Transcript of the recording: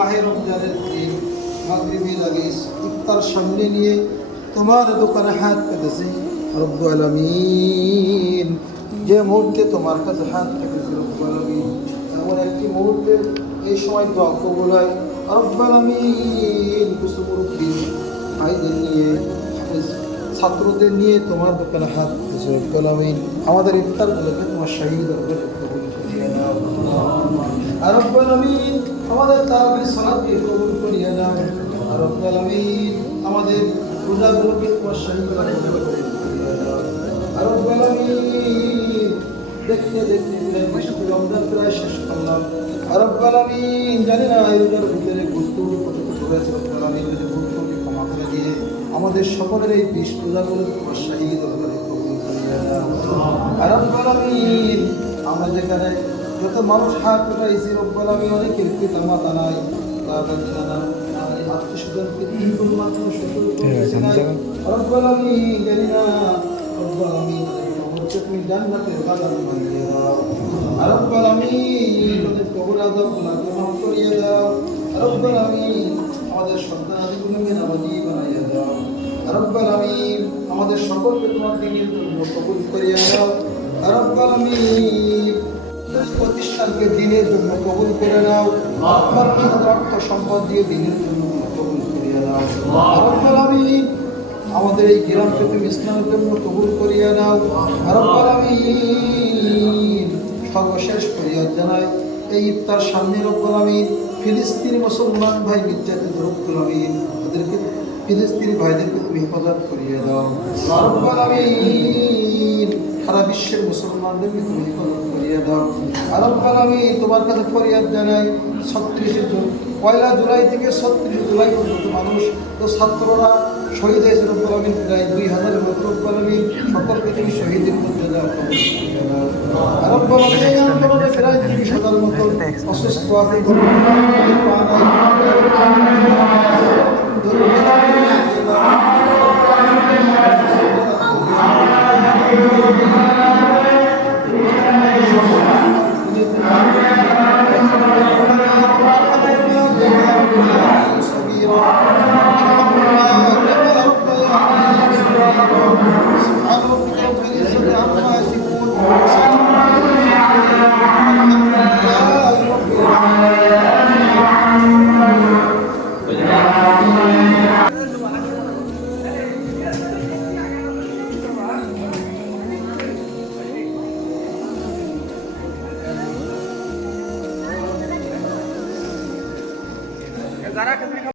মাহে রমজানের দিন মাগরিবের আগে ইফতার সামনে নিয়ে তোমার দোকানে হাত পেতেছি। রব্বুল আলামিন। যে মুহূর্তে তোমার কাছে হাত পেতেছি রব্বুল আলামিন, এমন একটি মুহূর্তে এই সময় দোয়া কবুল হয়। রব্বুল আলামিন, কিছু ভাইদের নিয়ে ছাত্রদের নিয়ে তোমার দোকানে হাত পেতেছি রব্বুল আলামিন। আমাদের ইফতারগুলোকে তোমার কবুল করিয়ে আর রব্বুল আলামিন আমাদের তারাবির সালাতকে কবুল করিয়ে নাও আর আলামিন আমাদের রোজাগুলোকে তোমার দেখতে প্রায় শেষ করলাম। জানি না ভিতরে গুরুত্ব কতটুকু রয়েছে। রব্বুল আলামিন যদি গুরুত্বকে ক্ষমা করে দিয়ে আমাদের সকলের এই বিশ রোজাগুলো তোমার আলামিন আমরা যেখানে যত মানুষ হাত উঠাইছি রব্বাল আমি অনেকের পিতা মাতা নাই জানা। রব্বাল আমি জানি না রব্বাল আমি তুমি জান্নাতের বাগান বানিয়ে দাও। রব্বাল আমি তাদের কবর আযাবগুলোকে মাফ করিয়ে দাও। রব্বাল আমি আমাদের সন্তানাদিগুলোকে নামাজি বানাইয়ে দাও। রব্বাল আমি আমাদের সকলকে তোমার দিনের জন্য কবুল করিয়ে দাও। প্রতিষ্ঠানকে দিনের জন্য কবুল করে নাও। রক্ত সম্পদ দিয়ে দিনের জন্য কবুল করিয়ে নাও। রব্বুল আমাদের এই গ্রামকে তুমি ইসলামের জন্য কবুল করিয়ে নাও। রব্বুল সর্বশেষ ফরিয়াদ জানাই। এই ইফতার সামনে রব্বুল আলামিন, ফিলিস্তিনি মুসলমান ভাই নির্যাতিত রব্বুল আলামিন ওদেরকে ফিলিস্তিনি ভাইদেরকে তুমি হেফাজত করিয়ে দাও। সারা বিশ্বের মুসলমানদেরকে তুমি হেফাজত করিয়ে দাও রব্বুল আলামিন তোমার কাছে ফরিয়াদ জানাই, ছত্রিশে জুন, পয়লা জুলাই থেকে ছত্রিশে জুলাই পর্যন্ত মানুষ তো ছাত্ররা শহীদ হয়েছে রব্বুল আলামিন, প্রায় দুই হাজারের মতো রব্বুল আলামিন সকলকে তুমি শহীদের। আর রব্বুল প্রায় তিরিশ হাজার মতো অসুস্থ আছে Kara kızı